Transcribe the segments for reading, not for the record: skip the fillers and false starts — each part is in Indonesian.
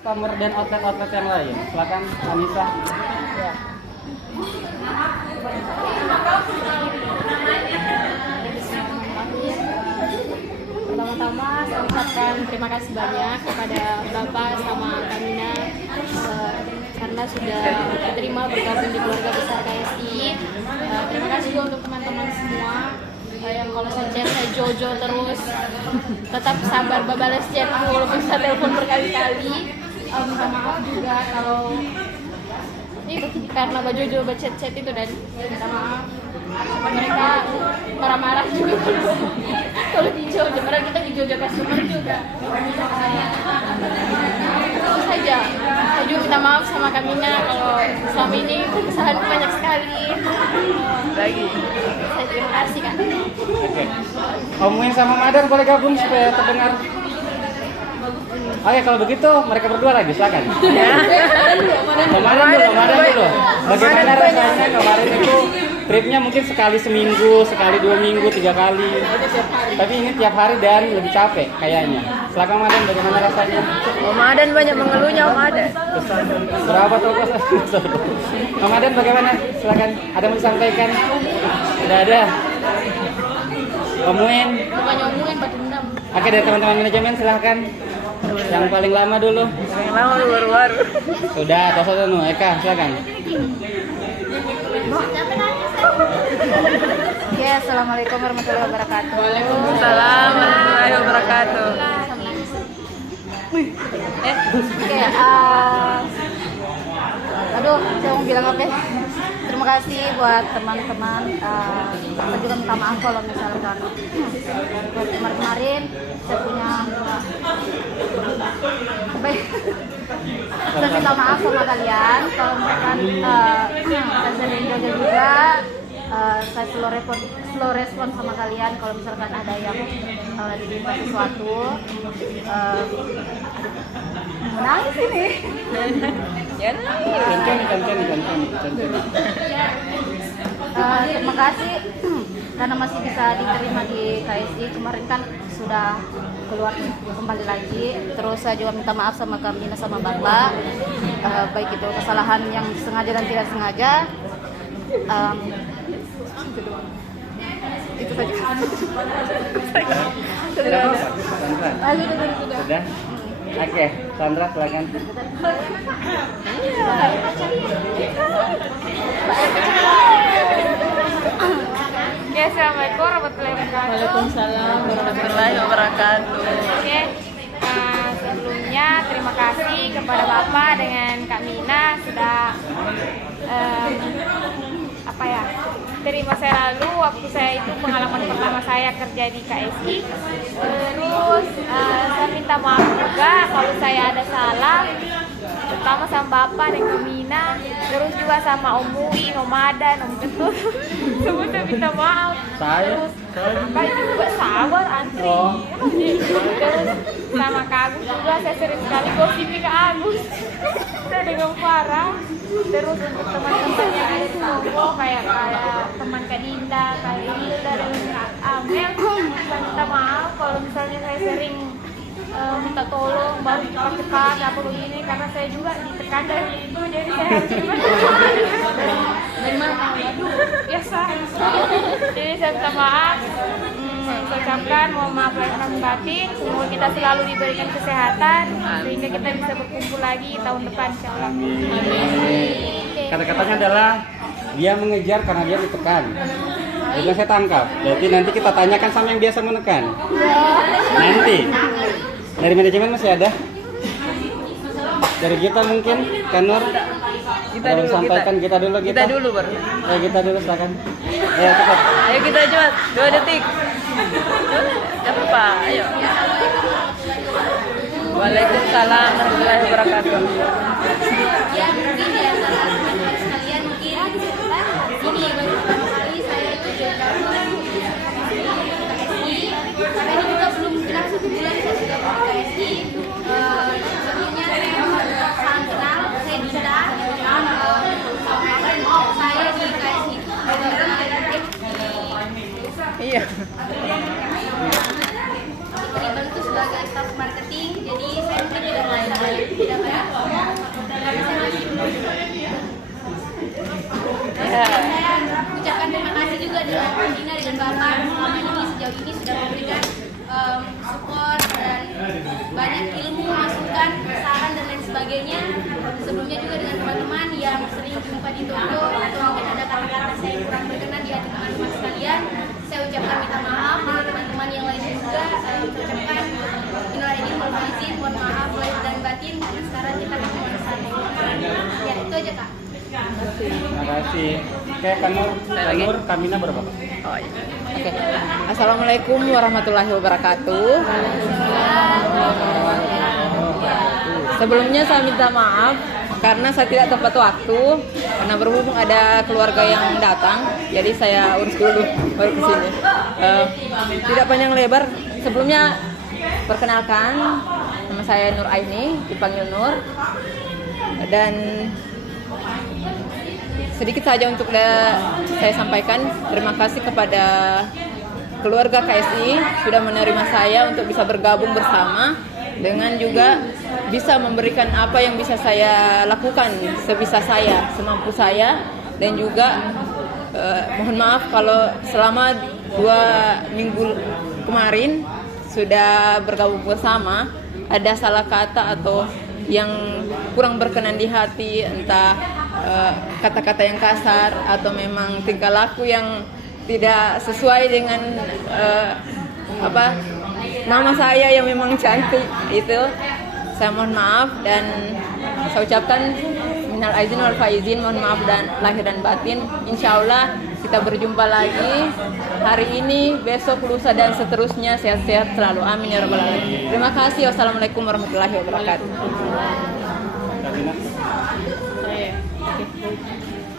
customer dan outlet-outlet yang lain. Silakan Anissa. Ya. Pertama-tama saya ucapkan terima kasih banyak kepada Bapak sama Kamina karena sudah diterima bergabung di keluarga besar KSI. Terima kasih juga untuk teman-teman semua yang kalau saya chat saya Jojo terus tetap sabar balas chatku walaupun saya telepon berkali-kali. Minta maaf juga kalau itu karena Mbak Jojo chat itu dan minta maaf. Mereka marah-marah juga kalau di Jojo, padahal kita di Jojo customer juga. Itu saja. Saya juga minta maaf sama Kamina kalau selama ini kesalahan banyak sekali. Lagi. Saya terima kasih Kak. Oke. Om Win sama Madan boleh gabung supaya terdengar. Oke, kalau begitu mereka berdua lagi, silakan. Kemarin dulu. Bagaimana rasanya kemarin itu tripnya mungkin sekali seminggu, sekali 2 minggu, 3 kali. Tapi ini tiap hari dan lebih capek kayaknya. Silakan Madan, bagaimana rasanya? Om Adan banyak mengeluhnya Om Adan. Berapa toko? Om Adan bagaimana? Silakan. Ada yang mau disampaikan? Sudah ada. Om Win. Bukannya omongin pada dendam. Oke, dari teman-teman manajemen silahkan. Yang paling lama dulu. Yang lama baru-baru. Sudah, satu Eka, silakan. Ya, assalamualaikum warahmatullahi wabarakatuh. Waalaikumsalam warahmatullahi wabarakatuh. Oke, aduh, saya mau bilang apa ya? Terima kasih buat teman-teman. Saya juga minta maaf kalau misalkan kemarin saya punya baik. Saya minta maaf sama kalian kalau misalkan saya sering jaga juga. Saya slow respon sama kalian kalau misalkan ada yang diminta sesuatu. Menangis ini. Ya. Terima kasih karena masih bisa diterima di KSI. Kemarin kan sudah keluar kembali lagi. Terus saya juga minta maaf sama Kamina sama Bapak, baik itu kesalahan yang sengaja dan tidak sengaja. Itu saja. Sudah. Oke, Sandra silakan. Oke, assalamualaikum warahmatullahi wabarakatuh. Waalaikumsalam warahmatullahi wabarakatuh. Oke, sebelumnya terima kasih kepada Bapak dengan Kak Mina sudah terima saya lalu waktu saya itu pengalaman pertama saya kerja di KSI. Terus saya minta maaf juga kalau saya ada salah, terutama sama Bapak dan Kak Mina, terus juga sama Om Uin, Om Adan, Om Ketut. Semua saya minta maaf. Terus Kak juga sabar antri. Terus sama Kak Agus juga saya sering sekali gosipi Kak Agus. Saya dengan Farah. Terus untuk teman-teman yang ada di Solo kayak teman Kak Dinda, Kak Hilda dan Kak Amel, saya minta maaf kalau misalnya saya sering minta tolong baru cepat-cepat nggak perlu ini karena saya juga ditekan dari itu jadi saya harus cepat. Dari mana? Biasa. Jadi saya minta maaf. Saya ucapkan mohon maaf lahir dan batin. Semoga kita selalu diberikan kesehatan sehingga kita bisa berkumpul lagi tahun depan insyaallah. Kata-katanya adalah dia mengejar karena dia ditekan. Jadi saya tangkap. Berarti nanti kita tanyakan sama yang biasa menekan. Nanti. Dari manajemen masih ada? Dari kita mungkin, Kanur? Kita dulu, sampaikan kita dulu. Kita dulu baru. Kita dulu silakan. Ayo cepat. Ayo kita cepat. 2 detik. Jangan lupa. Ayo. Waalaikumsalam warahmatullahi wabarakatuh. Ya mungkin di antara teman-teman sekalian mungkin ini baru pertama kali saya ikut gabung KSI karena ini juga belum genap 1 bulan saya sudah masuk KSI. Sebelumnya saya sangat kenal saya Dinda saya di KSI itu Iya. dibantu sebagai staff marketing jadi saya mungkin tidak banyak sebagainya. Sebelumnya juga dengan teman-teman yang sering jumpa di toko atau mungkin ada kata-kata saya yang kurang berkenan di hati teman-teman sekalian, saya ucapkan minta maaf. Dengan teman-teman yang lain juga saya ucapkan minal aidin wal faizin, mohon maaf lahir dan batin. Sekarang kita akan bersama. Ya itu aja Kak. Terima kasih. Oke, Kanur, Kamina berapa? Oh iya. Oke. Assalamualaikum warahmatullahi wabarakatuh. Sebelumnya saya minta maaf karena saya tidak tepat waktu, karena berhubung ada keluarga yang datang, jadi saya urus dulu baru kesini. Tidak panjang lebar. Sebelumnya perkenalkan, nama saya Nur Aini, dipanggil Nur, dan sedikit saja untuk saya sampaikan terima kasih kepada keluarga KSI sudah menerima saya untuk bisa bergabung bersama, dengan juga bisa memberikan apa yang bisa saya lakukan sebisa saya, semampu saya, dan juga mohon maaf kalau selama 2 minggu kemarin sudah bergabung bersama ada salah kata atau yang kurang berkenan di hati, entah kata-kata yang kasar atau memang tingkah laku yang tidak sesuai dengan nama saya yang memang cantik itu. Saya mohon maaf dan saya ucapkan minal aidin wal faizin, mohon maaf dan lahir dan batin. Insya Allah kita berjumpa lagi hari ini, besok, lusa dan seterusnya. Sehat-sehat selalu, amin ya rabbal alamin. Terima kasih. Wassalamualaikum warahmatullahi wabarakatuh.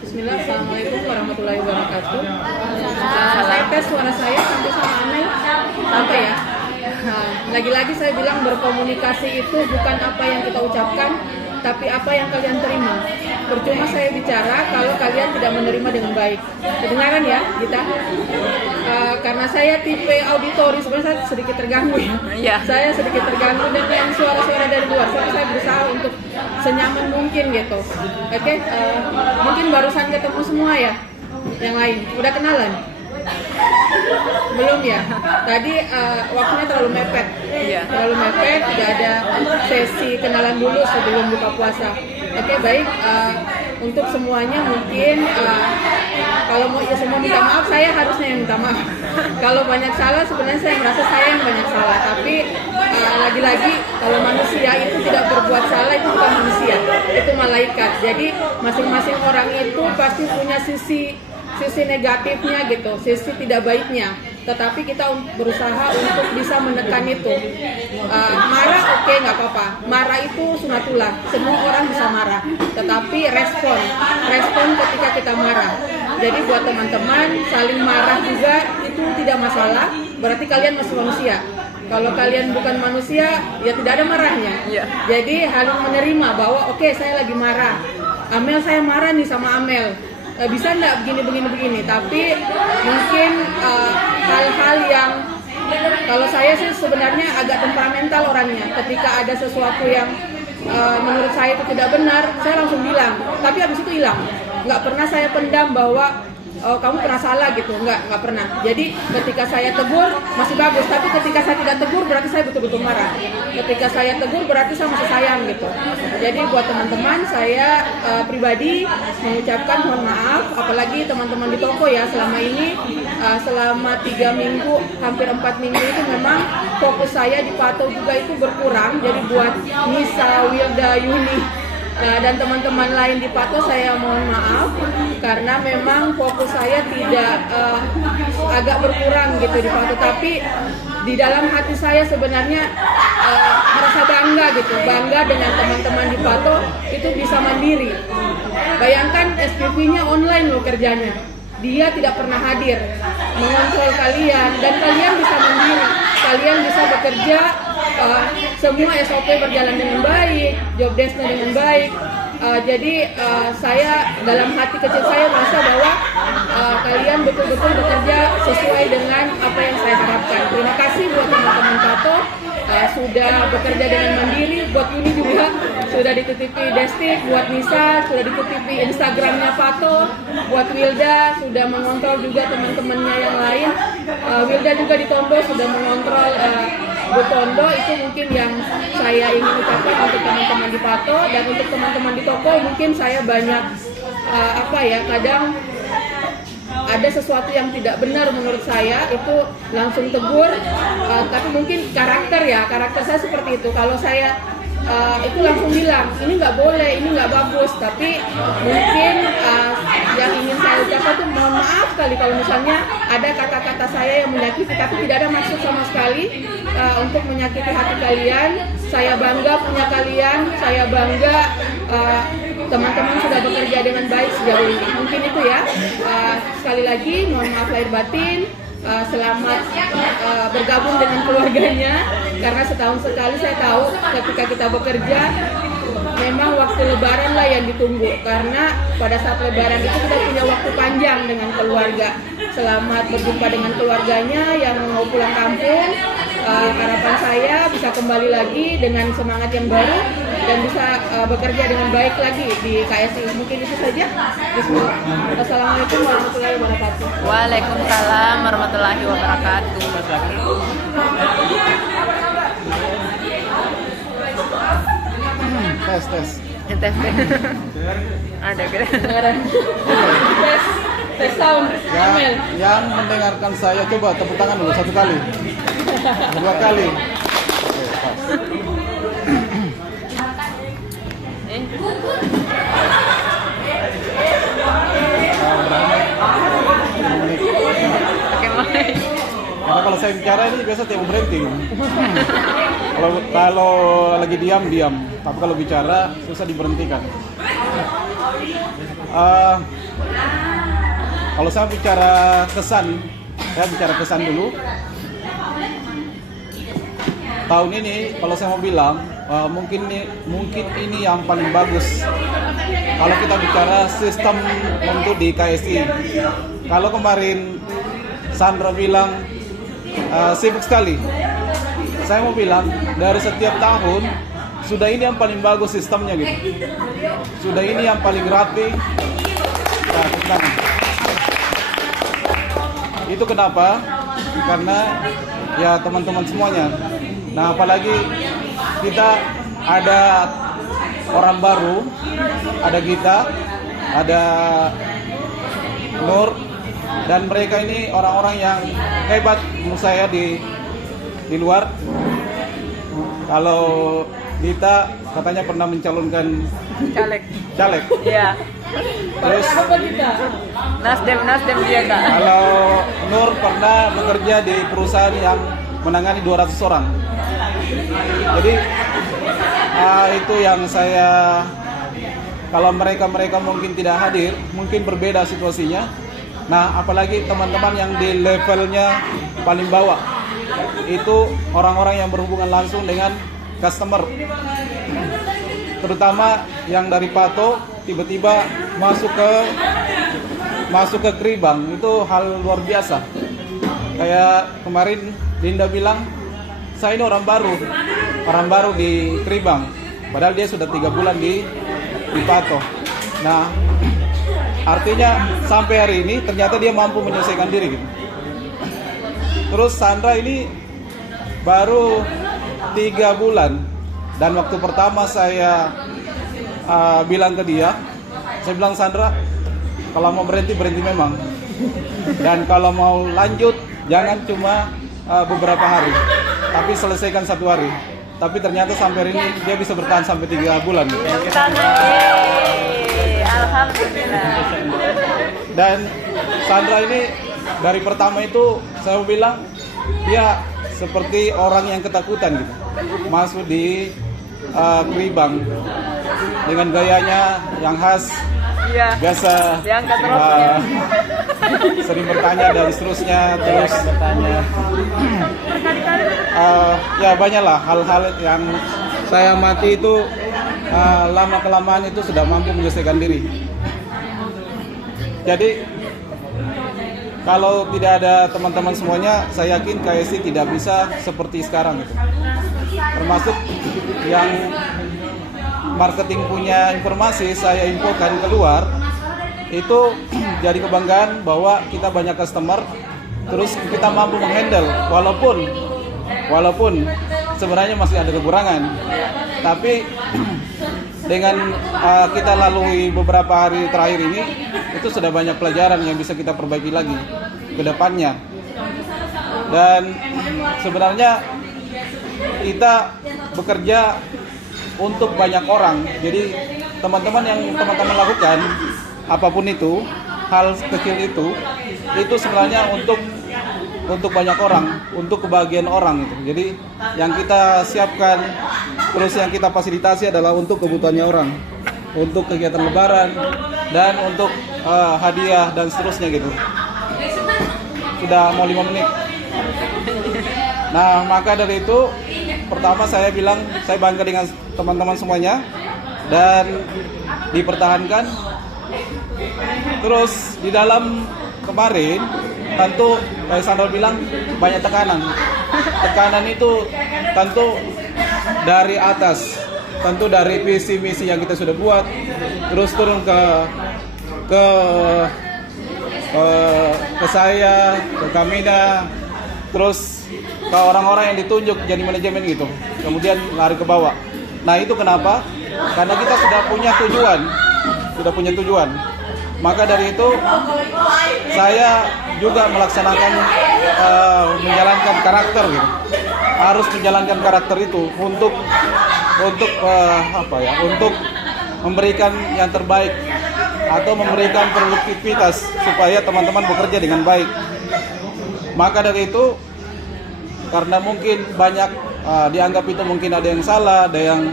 Bismillah, assalamualaikum warahmatullahi wabarakatuh. Saya tes suara saya sampai sama Amel, sampai ya. Lagi-lagi saya bilang berkomunikasi itu bukan apa yang kita ucapkan, tapi apa yang kalian terima. Percuma saya bicara kalau kalian tidak menerima dengan baik. Kedengaran ya, Gita? Karena saya tipe auditori, sebenarnya saya sedikit terganggu ya. Saya sedikit terganggu dengan suara-suara dari luar. Saya berusaha untuk senyaman mungkin gitu. Oke, mungkin barusan ketemu semua ya. Yang lain, udah kenalan? Belum ya? Tadi waktunya terlalu mepet. Terlalu mepet, tidak ada sesi kenalan dulu sebelum buka puasa. Oke, baik. Untuk semuanya mungkin kalau mau semua minta maaf, saya harusnya yang minta maaf. Kalau banyak salah, sebenarnya saya merasa saya yang banyak salah. Tapi lagi-lagi kalau manusia itu tidak berbuat salah, itu bukan manusia, itu malaikat. Jadi masing-masing orang itu pasti punya sisi negatifnya gitu, sisi tidak baiknya. Tetapi kita berusaha untuk bisa menekan itu. Marah oke, nggak apa-apa. Marah itu sunatullah, semua orang bisa marah. Tetapi respon ketika kita marah. Jadi buat teman-teman, saling marah juga itu tidak masalah. Berarti kalian masih manusia. Kalau kalian bukan manusia, ya tidak ada marahnya. Jadi harus menerima bahwa oke, saya lagi marah. Amel, saya marah nih sama Amel. Bisa nggak begini, tapi mungkin hal-hal yang kalau saya sih sebenarnya agak temperamental orangnya. Ketika ada sesuatu yang menurut saya itu tidak benar, saya langsung bilang, tapi habis itu hilang. Nggak pernah saya pendam bahwa kamu pernah salah gitu, nggak pernah. Jadi ketika saya tegur masih bagus, tapi ketika saya tidak tegur berarti saya betul-betul marah. Ketika saya tegur berarti saya masih sayang gitu. Jadi buat teman-teman, saya pribadi mengucapkan mohon maaf, apalagi teman-teman di toko ya, selama ini selama 3 minggu, hampir 4 minggu itu memang fokus saya di Pato juga itu berkurang. Jadi buat Nisa, Wilda, Yuni dan teman-teman lain di Pato, saya mohon maaf karena memang fokus saya tidak agak berkurang gitu di Pato, tapi di dalam hati saya sebenarnya merasa bangga gitu, bangga dengan teman-teman di Pato itu bisa mandiri. Bayangkan SPV-nya online loh kerjanya, dia tidak pernah hadir mengontrol kalian dan kalian bisa mandiri, kalian bisa bekerja. Semua SOP berjalan dengan baik, job desk-nya dengan baik. Jadi saya dalam hati kecil saya merasa bahwa kalian betul-betul bekerja sesuai dengan apa yang saya harapkan. Terima kasih buat teman-teman Pato sudah bekerja dengan mandiri. Buat Yuni juga sudah dititipi Destik, buat Nisa sudah dititipi Instagramnya Pato, buat Wilda sudah mengontrol juga teman-temannya yang lain. Wilda juga di Tondo sudah mengontrol Bu Tondo. Itu mungkin yang saya ingin ucapkan untuk teman-teman teman-teman di Pato, dan untuk teman-teman di toko mungkin saya banyak kadang ada sesuatu yang tidak benar menurut saya itu langsung tegur, tapi mungkin karakter saya seperti itu. Kalau saya itu langsung bilang ini nggak boleh, ini nggak bagus, tapi mungkin yang ingin saya ucapkan tuh mohon maaf sekali kalau misalnya ada kata-kata saya yang menyakiti, tapi tidak ada maksud sama sekali untuk menyakiti hati kalian. Saya bangga punya kalian, saya bangga teman-teman sudah bekerja dengan baik sejauh ini. Mungkin itu ya. Sekali lagi mohon maaf lahir batin. Selamat bergabung dengan keluarganya, karena setahun sekali saya tahu ketika kita bekerja memang waktu lebaran lah yang ditunggu, karena pada saat lebaran itu kita punya waktu panjang dengan keluarga. Selamat berjumpa dengan keluarganya yang mau pulang kampung. Harapan saya bisa kembali lagi dengan semangat yang baru dan bisa bekerja dengan baik lagi di KSI. Mungkin itu saja. Bismillah. Assalamualaikum warahmatullahi wabarakatuh. Waalaikumsalam warahmatullahi wabarakatuh. Tes. Ada gitu. Tes sound. Amel. Yang mendengarkan saya coba tepuk tangan dulu 1 kali, 2 kali. Oke, mulai. Karena kalau saya bicara ini biasa tiap berhenti. Kalau lagi diam, tapi kalau bicara susah diberhentikan. Kalau saya bicara kesan dulu. Tahun ini kalau saya mau bilang mungkin ini yang paling bagus kalau kita bicara sistem untuk di KSI. Kalau kemarin Sandra bilang sibuk sekali, saya mau bilang dari setiap tahun sudah ini yang paling bagus sistemnya gitu. Sudah ini yang paling rapi. Nah, itu kenapa? Karena ya teman-teman semuanya. Nah, apalagi kita ada orang baru, ada Gita, ada Nur, dan mereka ini orang-orang yang hebat menurut saya di luar. Kalau Gita katanya pernah mencalonkan caleg. Iya. Terus Nasdem dia, Kak. kalau Nur pernah bekerja di perusahaan yang menangani 200 orang. Jadi itu yang saya, kalau mereka mungkin tidak hadir, mungkin berbeda situasinya. Nah, apalagi teman-teman yang di levelnya paling bawah, itu orang-orang yang berhubungan langsung dengan customer, terutama yang dari Pato tiba-tiba masuk ke Kribang, itu hal luar biasa. Kayak kemarin Linda bilang, saya ini orang baru di Kribang, padahal dia sudah 3 bulan di Pato. Nah, artinya sampai hari ini ternyata dia mampu menyelesaikan diri gitu. Terus Sandra ini baru 3 bulan, dan waktu pertama saya bilang ke dia, saya bilang, Sandra, kalau mau berhenti memang, dan kalau mau lanjut jangan cuma beberapa hari, tapi selesaikan 1 hari. Tapi ternyata sampai hari ini dia bisa bertahan sampai 3 bulan. Alhamdulillah. Dan Sandra ini dari pertama itu saya bilang dia seperti orang yang ketakutan gitu, masuk di Kribang dengan gayanya yang khas. Iya. Biasa Diangkat roknya. sering bertanya dan seterusnya, terus bertanya. Ya banyaklah hal-hal yang saya amati itu, lama kelamaan itu sudah mampu menyelesaikan diri. Jadi kalau tidak ada teman-teman semuanya, saya yakin KSI tidak bisa seperti sekarang gitu. Termasuk yang marketing punya informasi, saya infokan keluar, itu jadi kebanggaan bahwa kita banyak customer, terus kita mampu menghandle, walaupun sebenarnya masih ada kekurangan. Tapi dengan kita lalui beberapa hari terakhir ini, itu sudah banyak pelajaran yang bisa kita perbaiki lagi ke depannya. Dan sebenarnya kita bekerja untuk banyak orang. Jadi teman-teman yang teman-teman lakukan, apapun itu, hal kecil itu sebenarnya untuk banyak orang, untuk kebahagiaan orang itu. Jadi yang kita siapkan, terus yang kita fasilitasi adalah untuk kebutuhannya orang, untuk kegiatan lebaran dan untuk hadiah dan seterusnya gitu. Sudah mau 5 menit. Nah, maka dari itu pertama saya bilang saya bangga dengan teman-teman semuanya dan dipertahankan. Terus di dalam kemarin tentu kayak Sandro bilang banyak tekanan. Tekanan itu tentu dari atas, tentu dari visi misi yang kita sudah buat, terus turun ke saya, ke Kamina, terus ke orang-orang yang ditunjuk jadi manajemen gitu. Kemudian lari ke bawah. Nah, itu kenapa? Karena kita sudah punya tujuan. Maka dari itu saya juga melaksanakan menjalankan karakter gitu. Harus menjalankan karakter itu untuk untuk memberikan yang terbaik atau memberikan produktivitas supaya teman-teman bekerja dengan baik. Maka dari itu, karena mungkin banyak dianggap itu mungkin ada yang salah, ada yang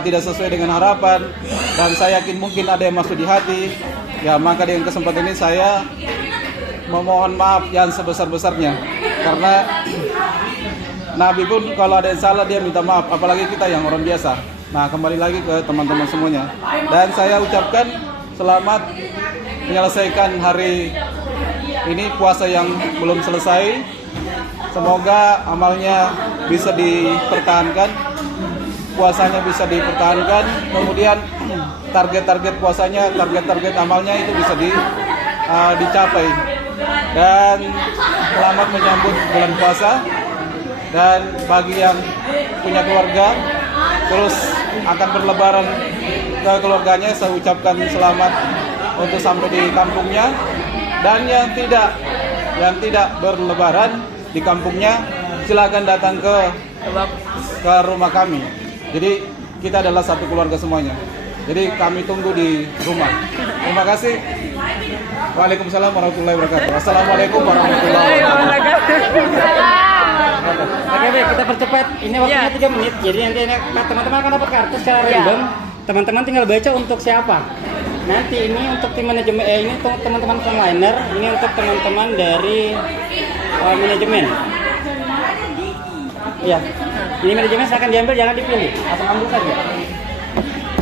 tidak sesuai dengan harapan, dan saya yakin mungkin ada yang masuk di hati. Ya, maka dengan kesempatan ini saya memohon maaf yang sebesar-besarnya. Karena Nabi pun kalau ada yang salah dia minta maaf, apalagi kita yang orang biasa. Nah, kembali lagi ke teman-teman semuanya. Dan saya ucapkan selamat menyelesaikan hari ini, puasa yang belum selesai. Semoga amalnya bisa dipertahankan, puasanya bisa dipertahankan, kemudian target-target puasanya, target-target amalnya itu bisa dicapai. Dan selamat menyambut bulan puasa. Dan bagi yang punya keluarga terus akan berlebaran ke keluarganya, saya ucapkan selamat untuk sampai di kampungnya. Dan yang tidak berlebaran di kampungnya, silakan datang ke rumah kami. Jadi kita adalah satu keluarga semuanya. Jadi kami tunggu di rumah. Terima kasih. Waalaikumsalam warahmatullahi wabarakatuh. Assalamualaikum warahmatullahi wabarakatuh. Oke, baik, kita percepat. Ini waktunya 3 menit. Jadi nanti teman-teman akan dapat kartu secara random. Teman-teman tinggal baca untuk siapa. Nanti ini untuk tim manajemen, ini untuk teman-teman frontliner, ini untuk teman-teman dari manajemen. Iya. Ini manajemen silakan diambil, jangan dipilih. Asal ambil saja.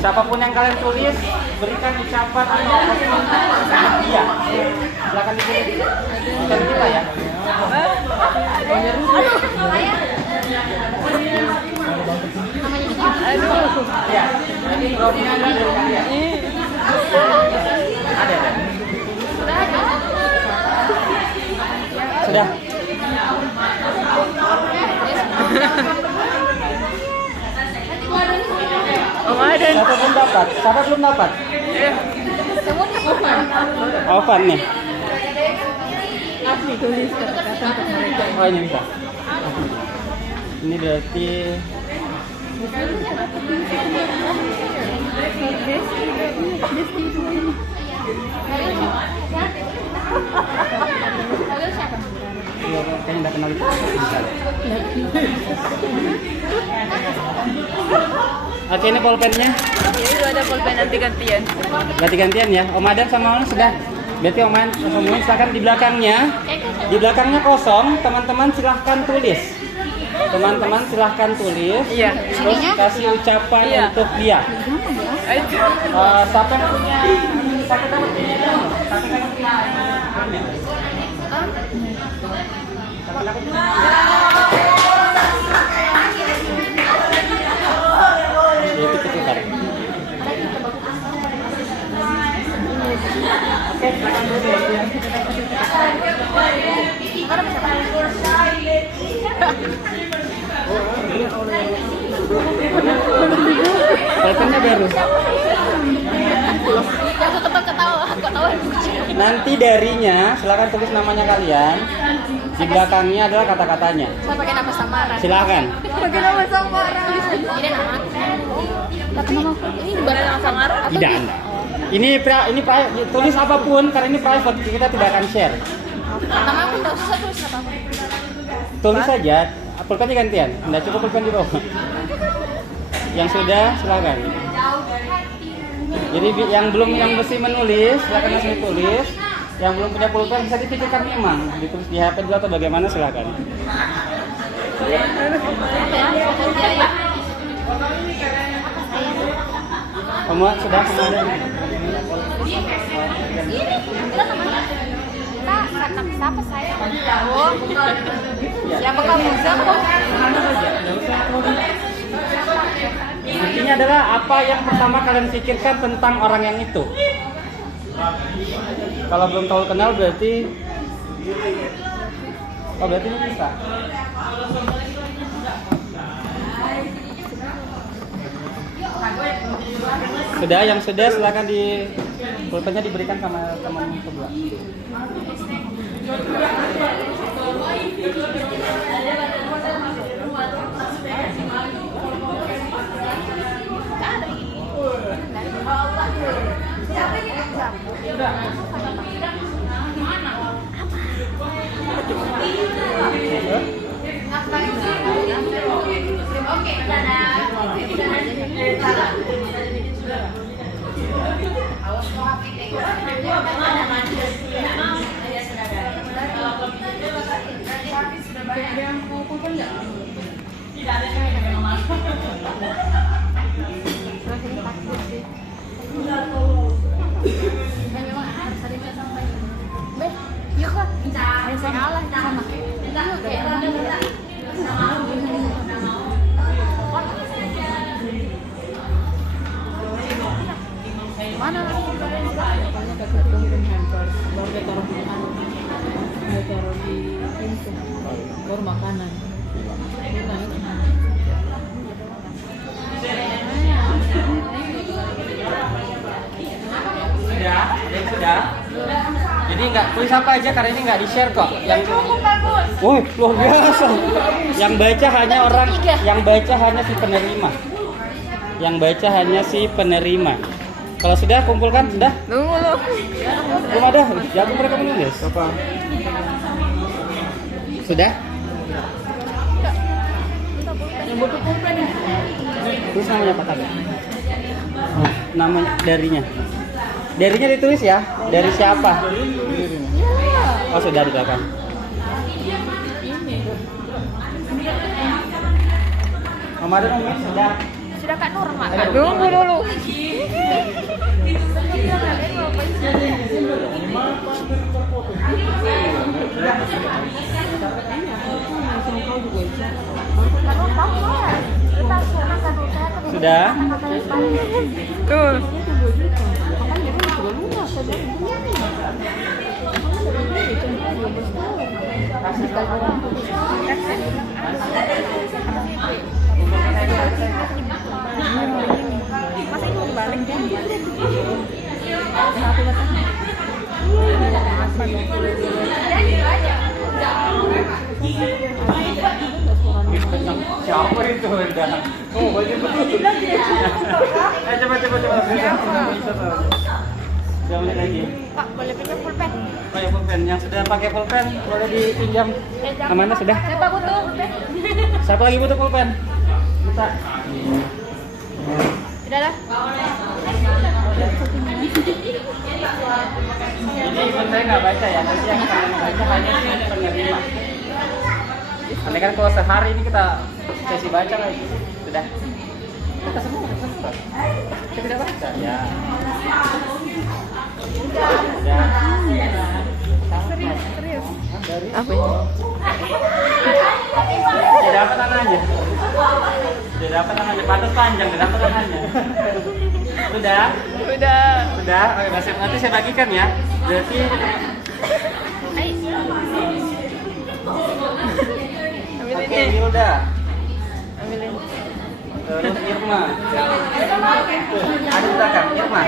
Siapapun yang kalian tulis, berikan ucapan atau iya. Silakan dipilih. Bukan kita ya. Ya. Nanti Robin ada ya. Ada. Sudah. Siapa belum dapat? Siapa belum dapat? Ovan nih. Asli tulis kata-kata untuk mereka. Oh, ini bisa. Ini berarti iya, kayaknya nggak kenal itu. Oke, ini pulpennya. Itu ada pulpen nanti gantian. Ganti-gantian ya. Om Adan sama Om sudah. Berarti Om Adan semuanya silakan di belakangnya. Di belakangnya kosong, teman-teman silahkan tulis. Teman-teman silahkan tulis. Iya. Terus kasih ucapan untuk dia. Siapa yang punya? Siapa yang punya? Itu ketukar. Oke, silakan dulu. Pulpennya baru. Aku ketawa, ketawa. Nanti darinya silakan tulis namanya kalian. Di belakangnya adalah kata-katanya. Saya pakai nama samaran. Silakan. Pakai nama samaran. Ini nama. Ini bukan nama samaran. Tidak Anda. Ini tulis apapun karena ini private, kita tidak akan share. Nama aku nggak usah tulis apa. Tulis saja, pulpennya gantian. Nggak cukup pulpen di bawah. Yang sudah silakan. Jadi yang masih menulis, silakan masih tulis. Yang belum punya pulpen bisa dipikirkan memang ditulis di HP dulu atau bagaimana silakan. Semua sudah semua. Siapa saya? Oh, siapa kamu? Siapa? Intinya adalah apa yang pertama kalian pikirkan tentang orang yang itu. Kalau belum tahu kenal berarti ini bisa. Sudah, yang sudah silakan di pulpennya diberikan sama teman kedua. Baru makanan. Sudah. Jadi nggak tulis apa aja karena ini nggak di share kok. Yang luar biasa. Yang baca hanya si penerima. Yang baca hanya si penerima. Kalau sudah kumpulkan sudah? Belum ada. Jangan mereka menulis. Apa? Sudah? Yang butuh pulpen ya? Tulis namanya apa tadi? Nama darinya. Darinya ditulis ya? Dari siapa? Oh sudah di belakang. Kemarin Umi sudah. Sudah Kak Nur, Mak. Tunggu dulu. Sudah? Tuh. Siapa itu udah? Oh, baju betul. Coba. Jangan lihat lagi. Pak, boleh pinjam pulpen? Pakai pulpen. Yang sudah pakai pulpen boleh dipinjam. Amanah sudah? Siapa butuh pulpen? Siapa lagi butuh pulpen? Bisa. Sudah lah. Ini event saya nggak baca ya. Nanti yang kalian baca hanya si penerima. Nanti kan kalau sehari ini kita sesi baca lagi. Sudah. Kita semua udah selesai. Kita tidak baca ya. Ya. Serius. Apa ini? Sudah dapat tangannya. Sudah dapat tangannya. Patut panjang. Sudah dapat tangannya. Sudah. Sudah. Oke, nanti saya bagikan ya. Berarti. Oke, Hilda. Ambilin. Terus Irma. Ada di belakang Irma.